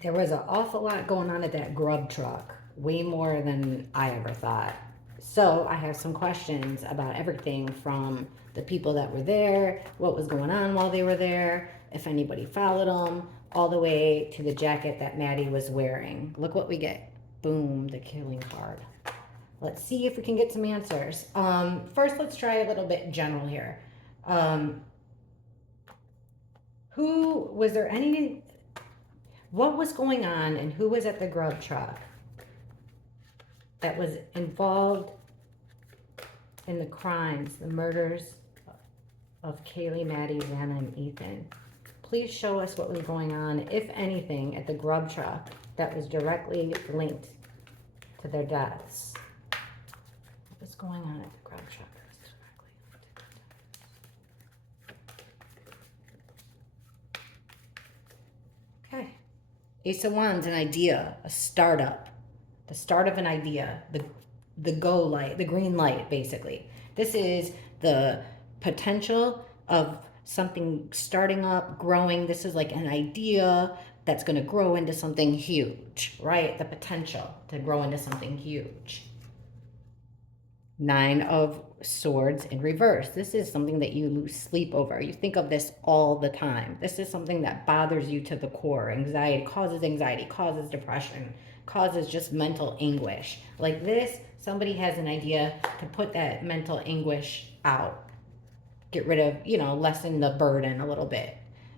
There was an awful lot going on at that Grub truck, way more than I ever thought. So I have some questions about everything from the people that were there, what was going on while they were there, if anybody followed them, all the way to the jacket that Maddie was wearing. Look what we get. Boom, the killing card. Let's see if we can get some answers. First, let's try a little bit general here. Um, who was there any what was going on and who was at the Grub truck that was involved in the crimes, the murders of Kaylee, Maddie, Xana, and Ethan? Please show us what was going on, if anything, at the Grub truck that was directly linked to their deaths. What was going on at the Grub truck that was directly linked to their deaths? Okay. Ace of Wands, an idea, a startup, the start of an idea, the go light, the green light, basically. This is the potential of something starting up, growing. This is like an idea that's going to grow into something huge, right? The potential to grow into something huge. Nine of Swords in reverse. This is something that you lose sleep over. You think of this all the time. This is something that bothers you to the core. Anxiety, causes depression, causes just mental anguish. Like this, somebody has an idea to put that mental anguish out. Get rid of, lessen the burden a little bit.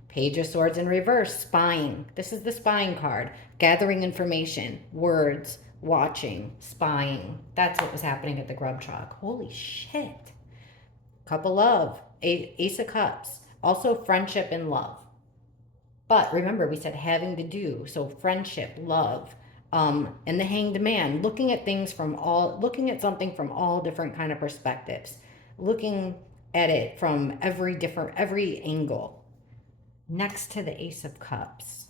Page of Swords in reverse, spying. This is the spying card. Gathering information, words, watching, spying. That's what was happening at the Grub truck. Holy shit. Couple love, Ace of Cups. Also friendship and love. But remember, we said having to do. So friendship, love, and the Hanged Man. Looking at something from all different kind of perspectives. Looking at it from every angle. Next to the Ace of Cups.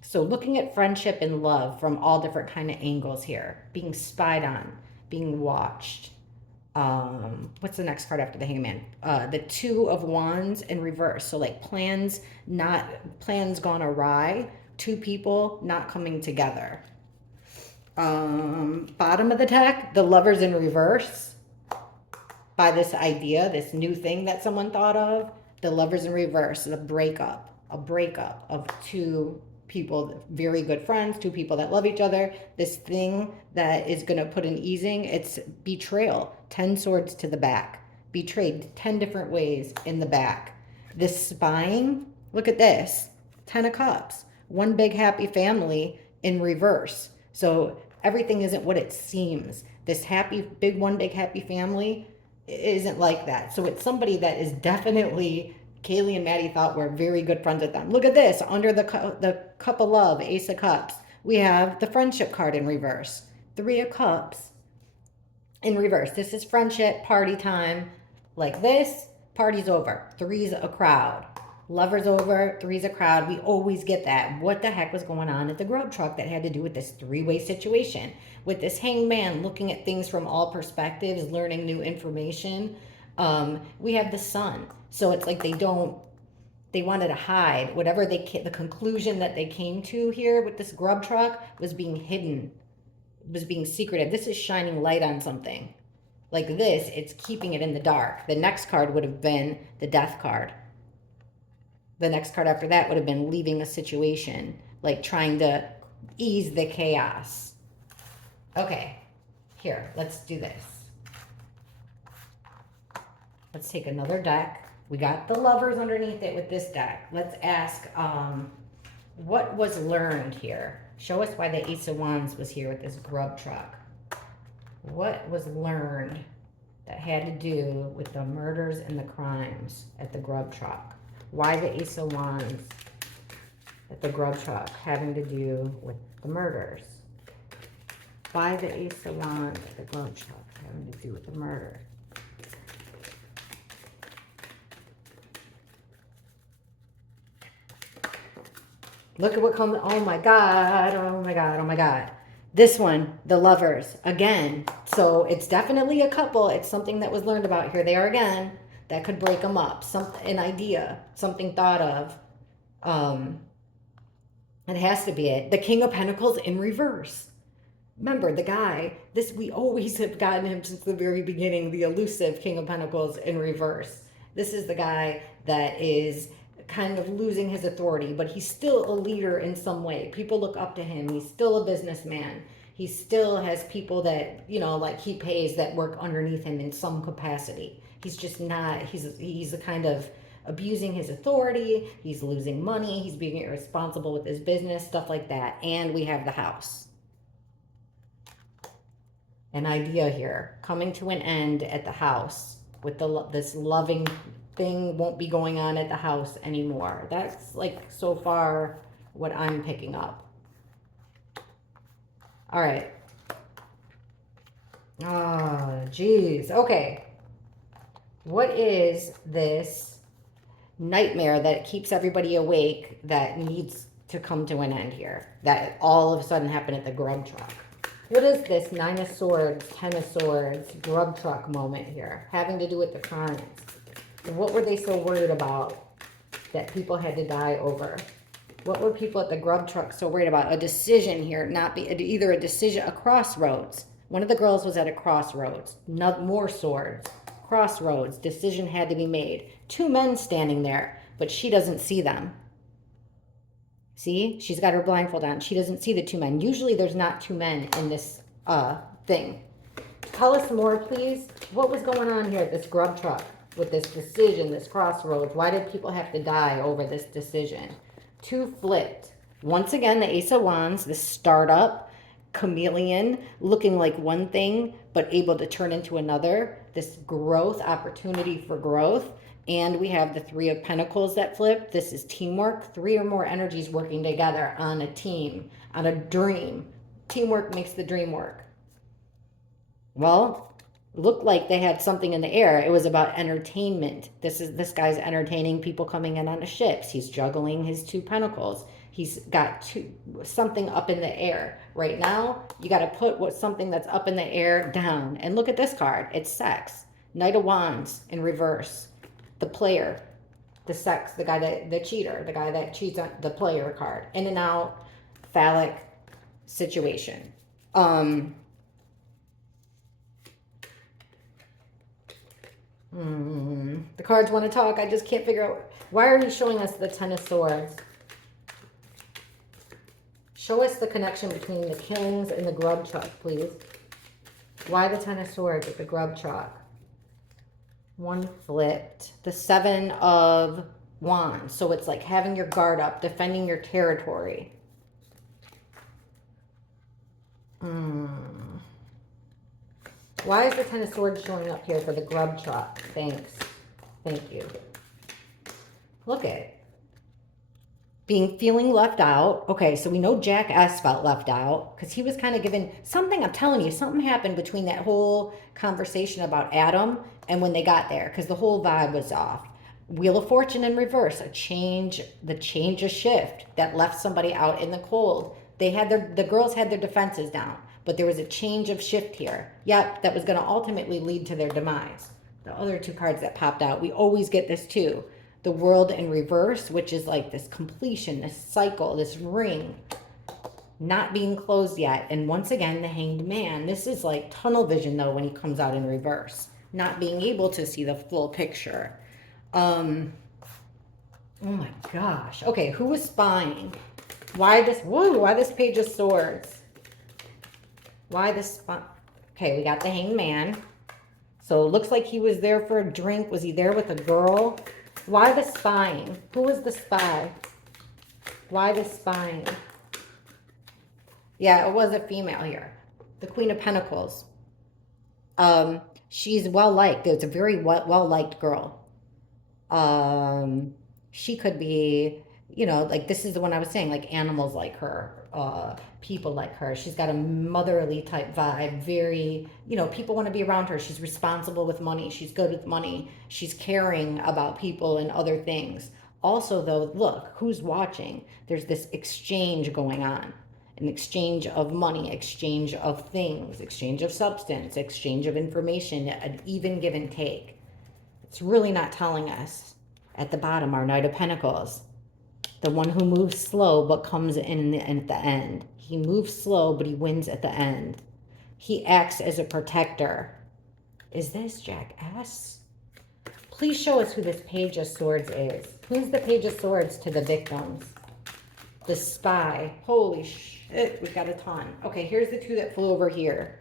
So looking at friendship and love from all different kind of angles here. Being spied on, being watched. What's the next card after the Hangman? The Two of Wands in reverse. So like plans gone awry. Two people not coming together. Bottom of the deck, the Lovers in reverse. By this idea, this new thing that someone thought of. The Lovers in reverse, the breakup. A breakup of two people, very good friends, two people that love each other. This thing that is going to put an easing, it's betrayal. 10 swords to the back. Betrayed 10 different ways in the back. This spying, look at this. 10 of Cups. One big happy family in reverse. So everything isn't what it seems. This one big happy family isn't like that. So it's somebody that is definitely Kaylee and Maddie thought were very good friends with them. Look at this. Under the Cup of Love, Ace of Cups, we have the friendship card in reverse. Three of Cups in reverse. This is friendship, party time. Like this, party's over. Three's a crowd. Lovers over, three's a crowd. We always get that. What the heck was going on at the Grub truck that had to do with this three-way situation? With this Hanged Man looking at things from all perspectives, learning new information. We have the Sun. So it's like they wanted to hide whatever the conclusion that they came to here with this Grub truck was being hidden, was being secretive. This is shining light on something. Like this, it's keeping it in the dark. The next card would have been the Death card. The next card after that would have been leaving a situation, like trying to ease the chaos. Okay, here, let's do this. Let's take another deck. We got the Lovers underneath it with this deck. Let's ask, what was learned here? Show us why the Ace of Wands was here with this Grub truck. What was learned that had to do with the murders and the crimes at the Grub truck? Why the Ace of Wands at the Grub truck having to do with the murders? Why the Ace of Wands at the Grub truck having to do with the murder? Look at what comes. Oh my God. Oh my God. Oh my God. This one, the Lovers, again. So it's definitely a couple. It's something that was learned about. Here they are again. That could break them up. An idea, something thought of. It has to be it. The King of Pentacles in reverse. Remember, the guy, this, we always have gotten him since the very beginning, the elusive King of Pentacles in reverse. This is the guy that is kind of losing his authority, but he's still a leader in some way. People look up to him. He's still a businessman. He still has people that, you know, like he pays that work underneath him in some capacity. He's just not, he's a kind of abusing his authority. He's losing money. He's being irresponsible with his business, stuff like that. And we have the house. An idea here coming to an end at the house with this loving thing won't be going on at the house anymore. That's like so far what I'm picking up. All right. Oh, geez. Okay. What is this nightmare that keeps everybody awake that needs to come to an end here? That all of a sudden happened at the Grub truck. What is this 9 of Swords, 10 of Swords, Grub truck moment here? Having to do with the clients. What were they so worried about that people had to die over? What were people at the Grub truck so worried about? A decision here, not be either a decision, a crossroads. One of the girls was at a crossroads. Not more swords. Crossroads. Decision had to be made. 2 men standing there, but she doesn't see them. See, she's got her blindfold on. She doesn't see the 2 men. Usually there's not 2 men in this thing. Tell us more, please. What was going on here at this Grub truck with this decision, this crossroads? Why did people have to die over this decision? 2 flipped. Once again, the Ace of Wands, this startup, chameleon, looking like one thing, but able to turn into another. This growth, opportunity for growth. And we have the 3 of Pentacles that flipped. This is teamwork. 3 or more energies working together on a team, on a dream. Teamwork makes the dream work. Well, looked like they had something in the air. It was about entertainment. This guy's entertaining people coming in on the ships. He's juggling his 2 pentacles. He's got something up in the air. Right now, you got to put something that's up in the air down. And look at this card. It's sex. Knight of Wands in reverse. The player, the sex, the guy the cheater, the guy that cheats on the player card. In and out, phallic situation. The cards want to talk. I just can't figure out. Why are you showing us the 10 of Swords? Show us the connection between the killings and the Grub truck, please. Why the 10 of Swords at the Grub truck? 1 flipped. The 7 of Wands. So it's like having your guard up, defending your territory. Why is the 10 of Swords showing up here for the Grub truck? Thanks. Thank you. Look at it. Feeling left out. Okay, so we know Jack S felt left out because he was kind of given something. I'm telling you, something happened between that whole conversation about Adam and when they got there, because the whole vibe was off. Wheel of Fortune in reverse, a shift that left somebody out in the cold. The girls had their defenses down, but there was a change of shift here. Yep, that was going to ultimately lead to their demise. The other 2 cards that popped out, we always get this too. The World in reverse, which is like this completion, this cycle, this ring, not being closed yet. And once again, the Hanged Man. This is like tunnel vision, though, when he comes out in reverse. Not being able to see the full picture. Oh, my gosh. Okay, who was spying? Why this Page of Swords? Why this spy? Okay, we got the Hanged Man. So it looks like he was there for a drink. Was he there with a girl? Why the spying? Who was the spy? Why the spying? Yeah, it was a female here. The Queen of Pentacles. She's well-liked. It's a very well-liked girl. She could be, you know, like this is the one I was saying, like animals like her, people like her. She's got a motherly type vibe. Very, you know, people want to be around her. She's responsible with money. She's good with money. She's caring about people and other things. Also, though, look, who's watching? There's this exchange going on. An exchange of money, exchange of things, exchange of substance, exchange of information, an even give and take. It's really not telling us. At the bottom, our Knight of Pentacles. The one who moves slow but comes in at the end. He moves slow, but he wins at the end. He acts as a protector. Is this Jackass? Please show us who this Page of Swords is. Who's the Page of Swords to the victims? The Spy. Holy shit, we got a ton. Okay, here's the two that flew over here.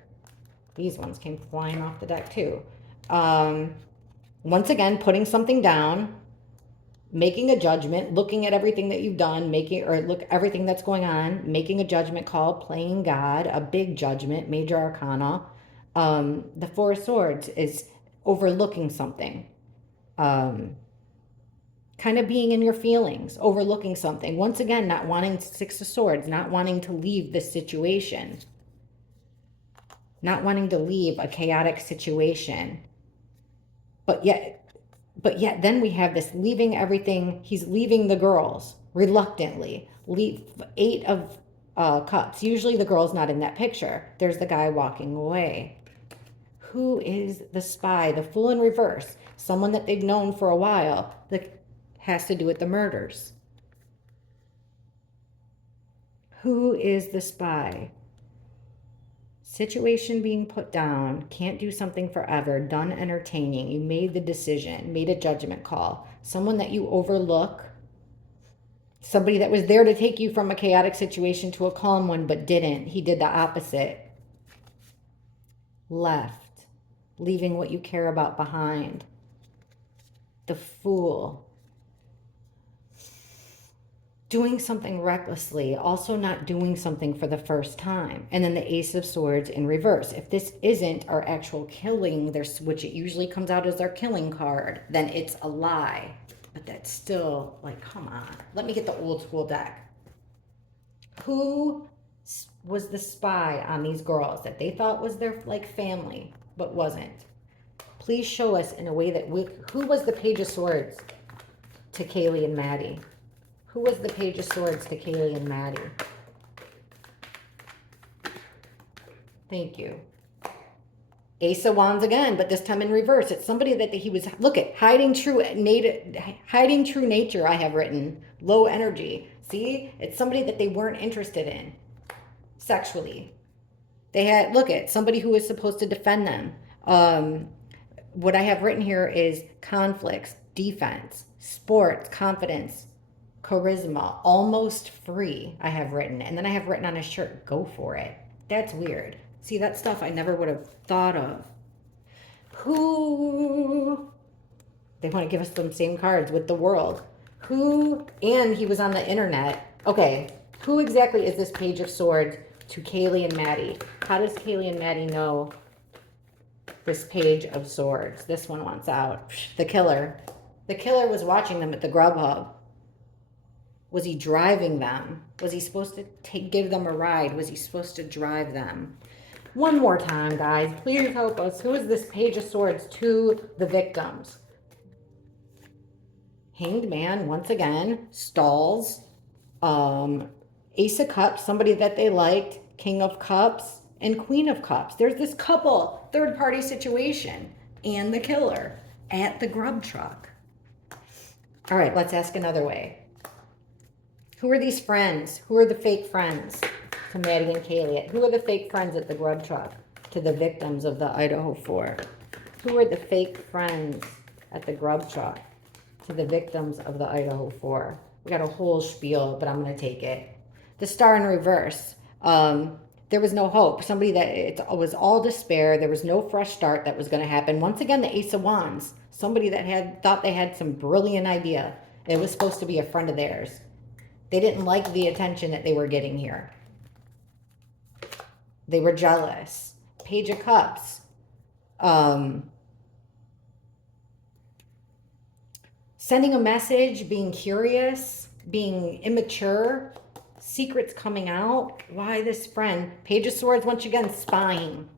These ones came flying off the deck too. Once again, putting something down, making a judgment, looking at everything that you've done, everything that's going on, making a judgment call, playing God, a big judgment, major arcana. The Four of Swords is overlooking something. Kind of being in your feelings, overlooking something. Once again, not wanting Six of Swords, not wanting to leave this situation. Not wanting to leave a chaotic situation. But yet then we have this leaving everything. He's leaving the girls reluctantly. Eight of Cups. Usually the girl's not in that picture. There's the guy walking away. Who is the Spy? The Fool in reverse. Someone that they've known for a while that has to do with the murders. Who is the Spy? Situation being put down, can't do something forever, done entertaining. You made the decision, made a judgment call. Someone that you overlook. Somebody that was there to take you from a chaotic situation to a calm one, but didn't. He did the opposite. Left, leaving what you care about behind. The Fool. Doing something recklessly, also not doing something for the first time. And then the Ace of Swords in reverse. If this isn't our actual killing, which it usually comes out as our killing card, then it's a lie. But that's still, like, come on. Let me get the old school deck. Who was the spy on these girls that they thought was their, like, family, but wasn't? Please show us in a way that who was the Page of Swords to Kaylee and Maddie? Who was the Page of Swords to Kaylee and Maddie? Thank you. Ace of Wands again, but this time in reverse. It's somebody that he was, look at, hiding true nature, I have written. Low energy. See? It's somebody that they weren't interested in sexually. They had, look at, somebody who was supposed to defend them. What I have written here is conflicts, defense, sports, confidence, charisma, almost free, I have written. And then I have written on his shirt, go for it. That's weird. See, that stuff I never would have thought of. Who? They want to give us some same cards with the World. Who? And he was on the internet. Okay, who exactly is this Page of Swords to Kaylee and Maddie? How does Kaylee and Maddie know this Page of Swords? This one wants out. The killer. The killer was watching them at the Grub Hub. Was he driving them? Was he supposed to give them a ride? Was he supposed to drive them? One more time, guys. Please help us. Who is this Page of Swords to the victims? Hanged Man, once again. Stalls. Ace of Cups, somebody that they liked. King of Cups and Queen of Cups. There's this couple, third-party situation. And the killer at the Grub truck. All right, let's ask another way. Who are these friends? Who are the fake friends to Maddie and Kaylee? Who are the fake friends at the Grub truck to the victims of the Idaho 4? Who are the fake friends at the Grub truck to the victims of the Idaho 4? We got a whole spiel, but I'm going to take it. The Star in reverse. There was no hope. Somebody that it was all despair. There was no fresh start that was going to happen. Once again, the Ace of Wands. Somebody that thought they had some brilliant idea. It was supposed to be a friend of theirs. They didn't like the attention that they were getting here. They were jealous. Page of Cups. Sending a message, being curious, being immature, secrets coming out. Why this friend? Page of Swords, once again, spying.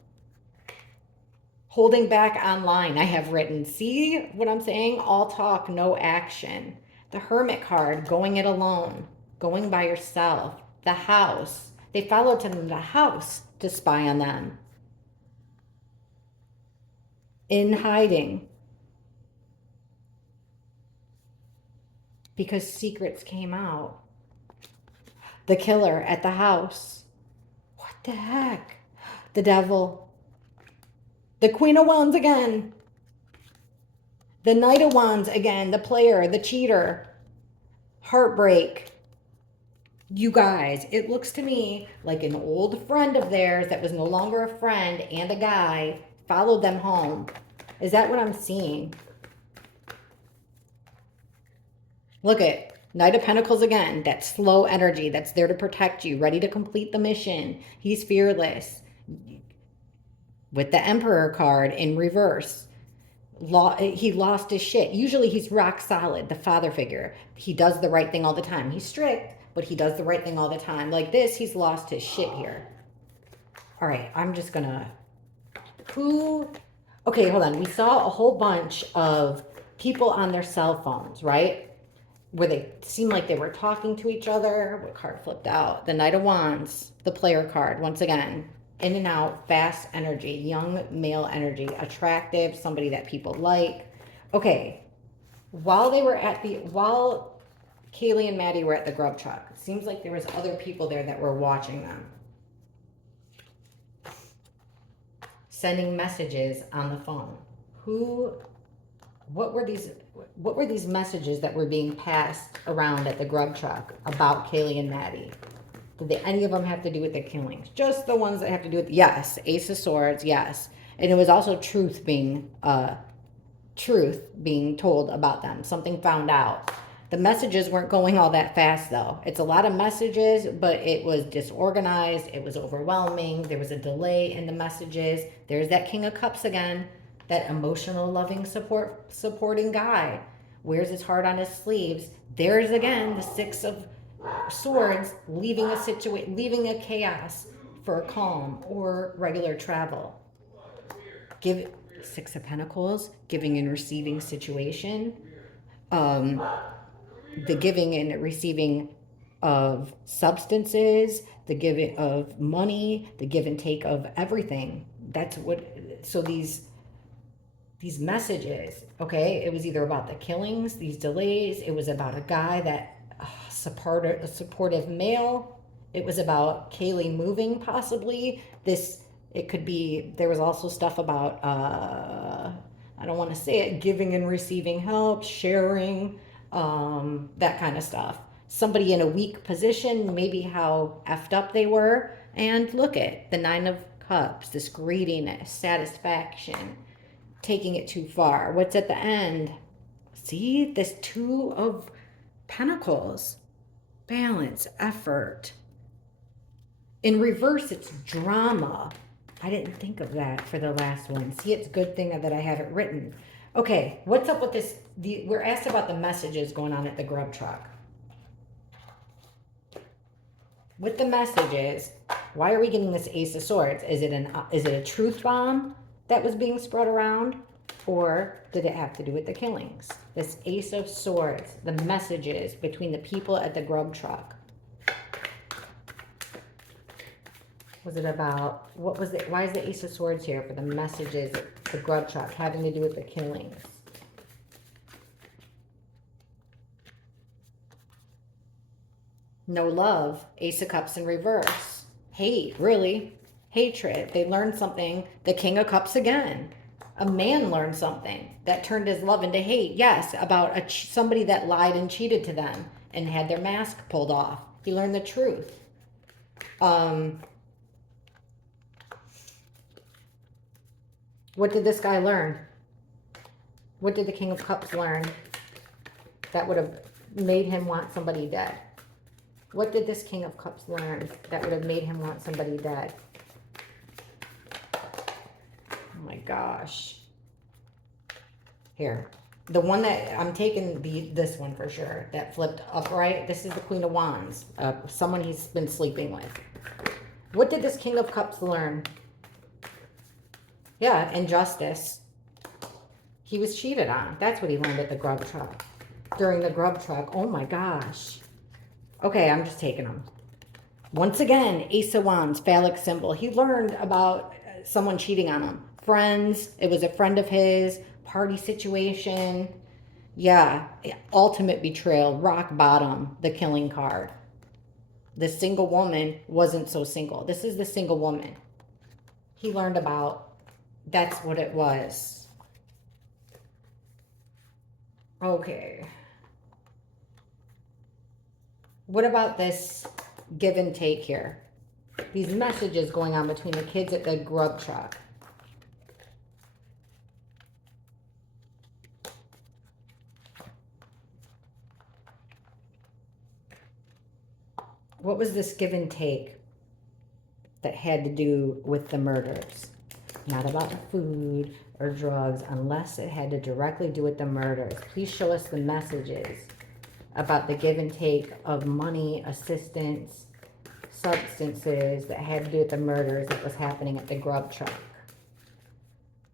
Holding back online, I have written. See what I'm saying? All talk, no action. The Hermit card, going it alone. Going by yourself. The House. They followed to the house to spy on them. In hiding. because secrets came out. The killer at the house. What the heck? The devil. The Queen of Wands again. The Knight of Wands again. The player, the cheater. Heartbreak. You guys, it looks to me like an old friend of theirs that was no longer a friend and a guy followed them home. Is that what I'm seeing? Look at Knight of Pentacles again. That slow energy that's there to protect you, ready to complete the mission. He's fearless. With the Emperor card in reverse. He lost his shit. Usually he's rock solid, the father figure. He does the right thing all the time. He's strict, but he does the right thing all the time. Like this, he's lost his shit here. All right, I'm just gonna... Okay, hold on. We saw a whole bunch of people on their cell phones, right? Where they seemed like they were talking to each other. What card flipped out? The Knight of Wands, the player card, once again. In and out, fast energy, young male energy, attractive, somebody that people like. Okay, while Kaylee and Maddie were at the Grub truck, it seems like there was other people there that were watching them. Sending messages on the phone. What were these messages that were being passed around at the Grub truck about Kaylee and Maddie? Did any of them have to do with the killings? Just the ones that have to do with, yes, Ace of Swords, yes. And it was also truth being told about them, something found out. The messages weren't going all that fast though. It's a lot of messages, but it was disorganized, it was overwhelming, there was a delay in the messages. There's that King of Cups again, that emotional, loving, supporting guy. Wears his heart on his sleeves. There's again the Six of Swords, leaving a chaos for a calm or regular travel. Six of Pentacles, giving and receiving situation. The giving and receiving of substances, the giving of money, the give and take of everything. So these messages, okay, it was either about the killings, these delays, it was about a guy that a supportive male. It was about Kaylee moving, possibly. It could be, there was also stuff about, I don't want to say it, giving and receiving help, sharing, that kind of stuff. Somebody in a weak position, maybe how effed up they were. And look at the Nine of Cups, this greediness, satisfaction, taking it too far. What's at the end? See, this Two of Pentacles. Balance, effort. In reverse, it's drama. I didn't think of that for the last one. See, it's a good thing that I have it written. Okay, what's up with this? We're asked about the messages going on at the Grub truck. With the messages, why are we getting this Ace of Swords? Is it a truth bomb that was being spread around? Or did it have to do with the killings? This Ace of Swords, the messages between the people at the Grub truck. Was it about, what was it? Why is the Ace of Swords here for the messages at the Grub truck having to do with the killings? No love, Ace of Cups in reverse. Hate, really. Hatred. They learned something. The King of Cups again. A man learned something that turned his love into hate. Yes, about somebody that lied and cheated to them and had their mask pulled off. He learned the truth. What did this guy learn? What did the King of Cups learn that would have made him want somebody dead? What did this King of Cups learn that would have made him want somebody dead? Oh my gosh. Here. The one that I'm taking, this one for sure, that flipped upright. This is the Queen of Wands. Someone he's been sleeping with. What did this King of Cups learn? Yeah, injustice. He was cheated on. That's what he learned at the Grub truck. During the Grub truck. Oh my gosh. Okay, I'm just taking them. Once again, Ace of Wands, phallic symbol. He learned about someone cheating on him. Friends. It was a friend of his. Party situation. Yeah, ultimate betrayal, rock bottom, the killing card. The single woman wasn't so single. This is the single woman. He learned about, that's what it was. Okay. What about this give and take here? These messages going on between the kids at the grub truck. What was this give and take that had to do with the murders? Not about food or drugs, unless it had to directly do with the murders. Please show us the messages about the give and take of money, assistance, substances that had to do with the murders that was happening at the grub truck.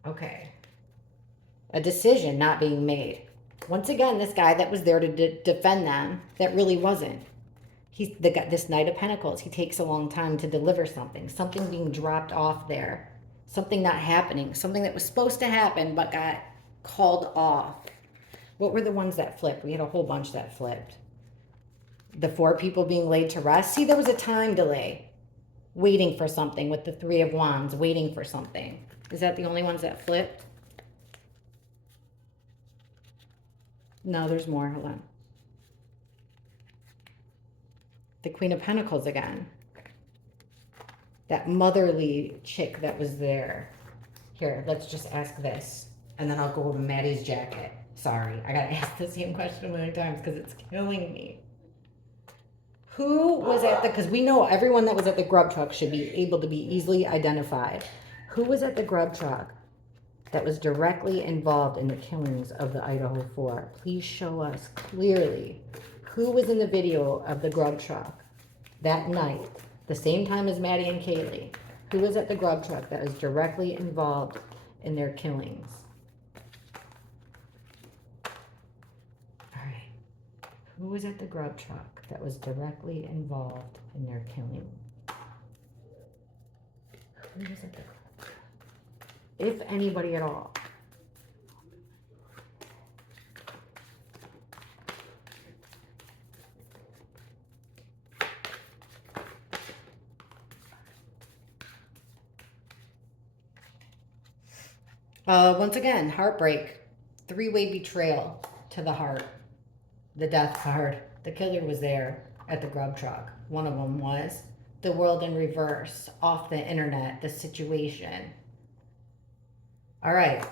Okay. A decision not being made. Once again, this guy that was there to defend them, that really wasn't. He's the guy, this Knight of Pentacles. He takes a long time to deliver something. Something being dropped off there. Something not happening. Something that was supposed to happen but got called off. What were the ones that flipped? We had a whole bunch that flipped. The 4 people being laid to rest. See, there was a time delay. Waiting for something with the 3 of Wands. Waiting for something. Is that the only ones that flipped? No, there's more. Hold on. The Queen of Pentacles again. That motherly chick that was there. Here, let's just ask this. And then I'll go over Maddie's jacket. Sorry, I gotta ask the same question a million times because it's killing me. Who was at the, because we know everyone that was at the grub truck should be able to be easily identified. Who was at the grub truck that was directly involved in the killings of the Idaho 4? Please show us clearly who was in the video of the grub truck that night, the same time as Maddie and Kaylee. Who was at the grub truck that was directly involved in their killings? All right. Who was at the grub truck that was directly involved in their killing? Who was at the grub truck? If anybody at all. Once again, heartbreak, 3-way betrayal to the heart, the death card. The killer was there at the grub truck. One of them was the world in reverse, off the internet, the situation. All right,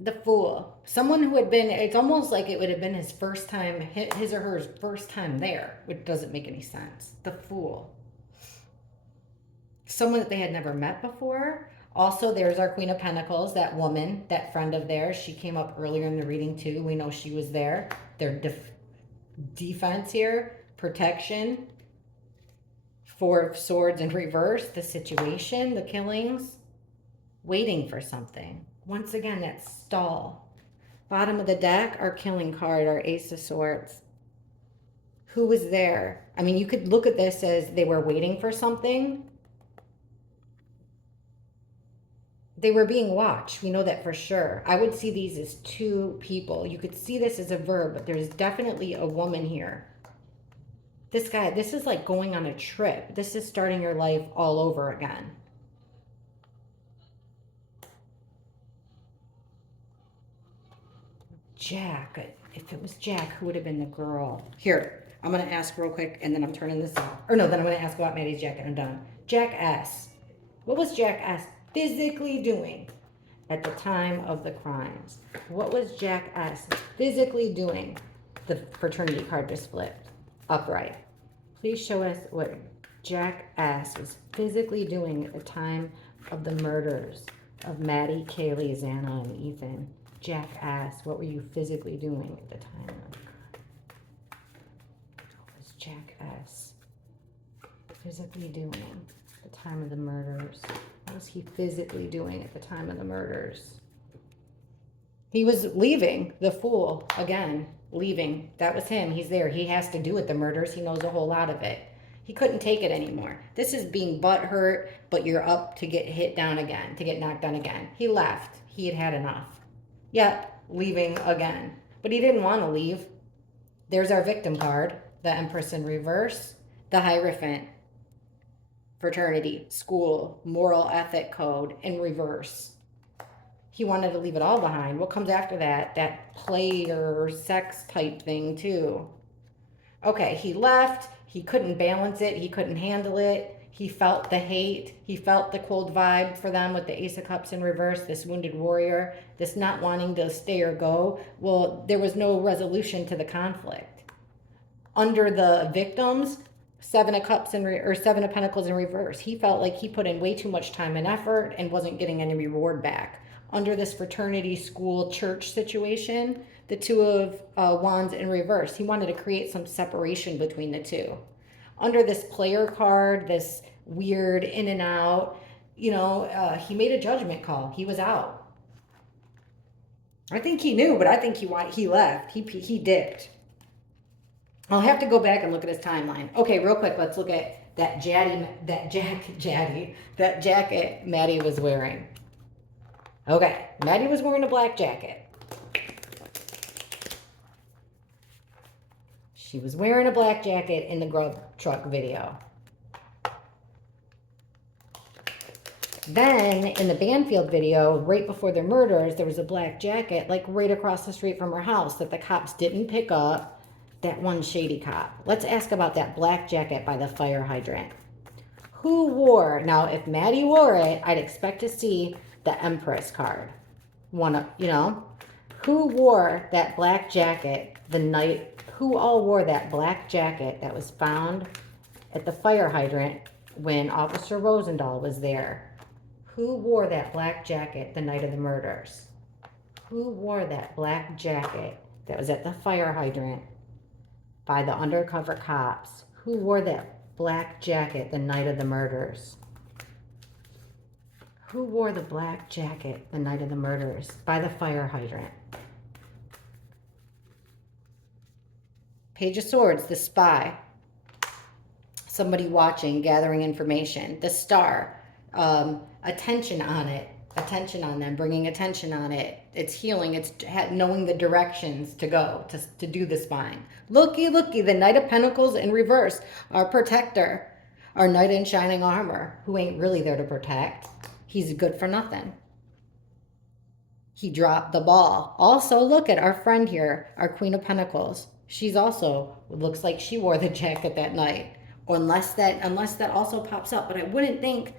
the Fool. Someone who had been, it's almost like it would have been his first time, his or her first time there, which doesn't make any sense. The Fool. Someone that they had never met before. Also, there's our Queen of Pentacles, that woman, that friend of theirs. She came up earlier in the reading too. We know she was there. Their defense here, protection, 4 of Swords in reverse, the situation, the killings, waiting for something. Once again, that stall. Bottom of the deck, our killing card, our Ace of Swords. Who was there? I mean, you could look at this as they were waiting for something. They were being watched. We know that for sure. I would see these as 2 people. You could see this as a verb, but there's definitely a woman here. This guy, this is like going on a trip. This is starting your life all over again. Jack. If it was Jack, who would have been the girl? Here, I'm going to ask real quick, and then I'm turning this off. Or no, then I'm going to ask about Maddie's jacket. I'm done. Jack S. What was Jack S physically doing at the time of the crimes? What was Jack S physically doing? The fraternity card just flipped. Upright. Please show us what Jack S was physically doing at the time of the murders of Maddie, Kaylee, Xana, and Ethan. Jack S, what were you physically doing at the time of the crime? What was Jack S physically doing at the time of the murders? What was he physically doing at the time of the murders? He was leaving, the Fool, again, leaving. That was him. He's there. He has to do with the murders. He knows a whole lot of it. He couldn't take it anymore. This is being butthurt, but you're up to get hit down again, to get knocked down again. He left. He had had enough. Yep, leaving again. but he didn't want to leave. There's our victim card, the Empress in reverse, the Hierophant, fraternity, school, moral ethic code in reverse. He wanted to leave it all behind. What comes after that? That play or sex type thing too. Okay, he left. He couldn't balance it. He couldn't handle it. He felt the hate. He felt the cold vibe for them with the Ace of Cups in reverse, this wounded warrior, this not wanting to stay or go. Well, there was no resolution to the conflict. Under the victims, Seven of Cups or Seven of Pentacles in reverse. He felt like he put in way too much time and effort and wasn't getting any reward back. Under this fraternity, school, church situation, the Two of Wands in reverse. He wanted to create some separation between the two. Under this player card, this weird in and out, he made a judgment call. He was out. I think he knew, but I think he left. He dipped. I'll have to go back and look at his timeline. Okay, real quick, let's look at that jacket Maddie was wearing. Okay, Maddie was wearing a black jacket. She was wearing a black jacket in the Grub truck video. Then, in the Banfield video, right before their murders, there was a black jacket, like right across the street from her house that the cops didn't pick up. That one shady cop. Let's ask about that black jacket by the fire hydrant. Who wore, now if Maddie wore it, I'd expect to see the Empress card. Who wore that black jacket who all wore that black jacket that was found at the fire hydrant when Officer Rosendahl was there? Who wore that black jacket the night of the murders? Who wore that black jacket that was at the fire hydrant by the undercover cops? Who wore that black jacket the night of the murders? Who wore the black jacket the night of the murders by the fire hydrant? Page of Swords, the spy. Somebody watching, gathering information. The Star, attention on it. Attention on them, bringing attention on it. It's healing. It's knowing the directions to go to do the spying. Looky, the Knight of Pentacles in reverse. Our protector. Our knight in shining armor, who ain't really there to protect. He's good for nothing. He dropped the ball. Also, look at our friend here, our Queen of Pentacles. She's also, looks like she wore the jacket that night. Or unless that also pops up. But I wouldn't think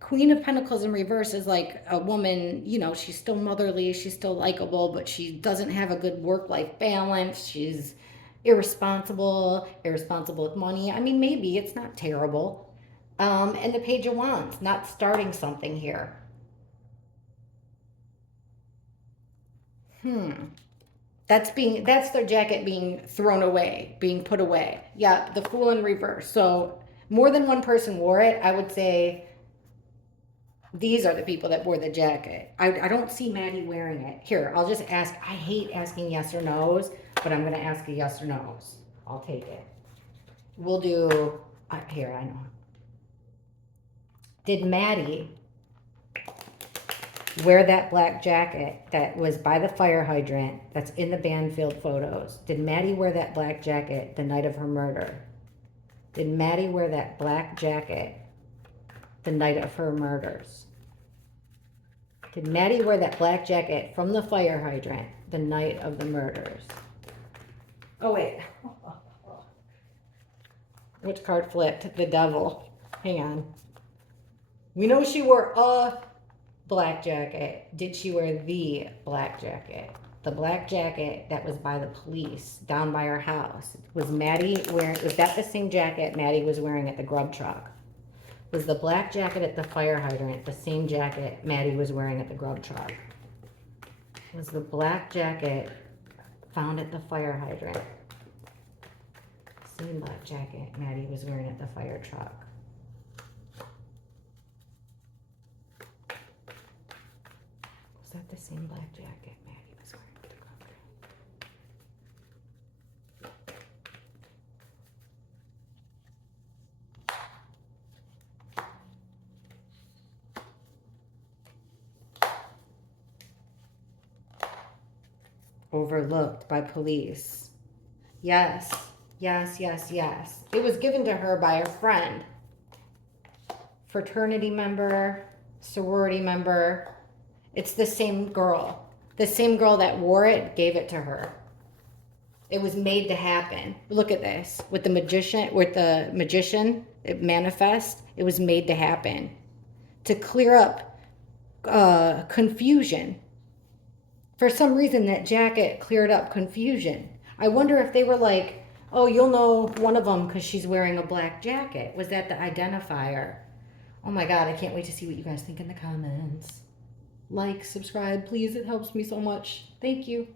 Queen of Pentacles in reverse is like a woman, she's still motherly, she's still likable, but she doesn't have a good work-life balance. She's irresponsible with money. I mean, maybe it's not terrible. And the Page of Wands, not starting something here. That's their jacket being thrown away, being put away. Yeah, the Fool in reverse. So more than one person wore it. I would say these are the people that wore the jacket. I don't see Maddie wearing it. Here, I'll just ask. I hate asking yes or no's, but I'm going to ask a yes or no's. I'll take it. We'll do, here, I know. Did Maddie wear that black jacket that was by the fire hydrant that's in the Banfield photos? Did Maddie wear that black jacket the night of her murder? Did Maddie wear that black jacket the night of her murders? Did Maddie wear that black jacket from the fire hydrant the night of the murders? Oh, wait. Which card flipped? The Devil. Hang on. We know she wore a black jacket. Did she wear the black jacket? The black jacket that was by the police down by her house. Was that the same jacket Maddie was wearing at the Grub truck? Was the black jacket at the fire hydrant the same jacket Maddie was wearing at the Grub truck? Was the black jacket found at the fire hydrant same black jacket Maddie was wearing at the fire truck? Was that the same black jacket Maddie was wearing at the Grub truck? overlooked by police. Yes, yes, yes, yes. It was given to her by a friend, fraternity member, sorority member. It's the same girl. The same girl that wore it gave it to her. It was made to happen. Look at this. With the magician, it manifests. It was made to happen. To clear up confusion. For some reason, that jacket cleared up confusion. I wonder if they were like, oh, you'll know one of them because she's wearing a black jacket. Was that the identifier? Oh my God, I can't wait to see what you guys think in the comments. Like, subscribe, please. It helps me so much. Thank you.